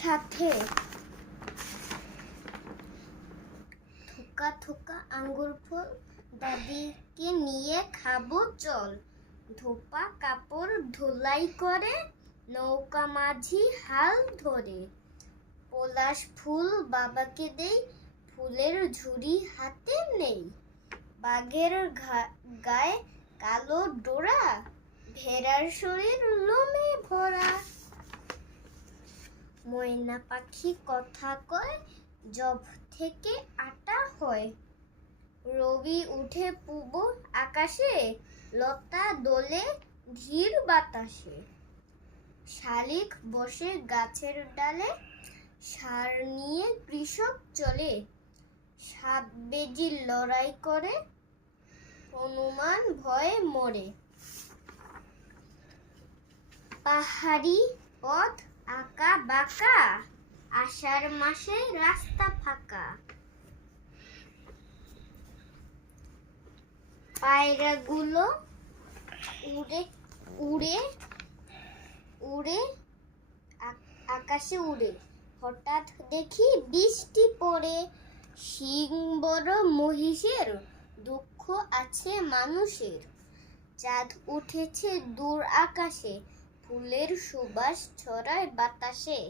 সাথে থোকা থোকা আঙ্গুর ফল, দাদিকে নিয়ে খাবো চল। ধোপা কাপড় ধুলাই করে, নৌকা মাঝি হাল ধরে। পলাশ ফুল বাবাকে দেই, ফুলের ঝুড়ি হাতে নেই। বাঘের গায়ে কালো ডোরা, ভেড়ার শরীর লোমে ভরা। ময়না পাখি কথা কয়, জব থেকে আটা হয়। রবি উঠে পূব আকাশে, লতা দোলে ধীর বাতাসে। শালিক বসে গাছের ডালে, সার নিয়ে কৃষক চলে। সাপ বেজি লড়াই করে, হনুমান ভয়ে মরে। পাহাড়ি পথ আঁকা বাঁকা, আষাঢ় মাসে রাস্তা ফাঁকা। পায়রাগুলো উড়ে উড়ে উড়ে আকাশে উড়ে। হঠাৎ দেখি বৃষ্টি পড়ে। শিং বড় মহিষের, দুঃখ আছে মানুষের। চাঁদ উঠেছে দূর আকাশে, ফুলের সুবাস ছড়ায় বাতাসে।